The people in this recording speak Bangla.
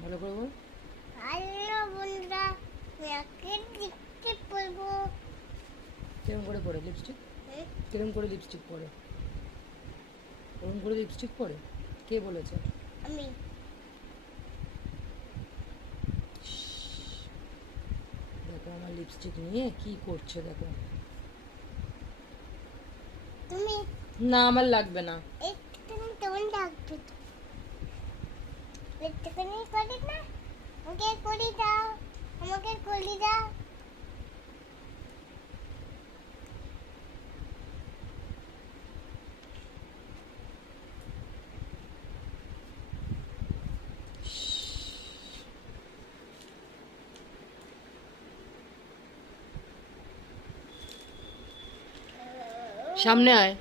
ভালো করে বল। হ্যালো বন্ধুরা, আমি আজকে লিপস্টিক পরবো। কিরম করে পরে লিপস্টিক? কিরম করে লিপস্টিক পরে? ওরম করে লিপস্টিক পরে? কে বলেছে? আমি। দেখো আমার লিপস্টিক নিয়ে কি করছে দেখো। তুমি না আমার লাগবে না। একটুখানি তোমার ডাকবে তো, একটুখানি করে না, আমাকে করে দাও, আমাকে করে দাও। সামনে আয়।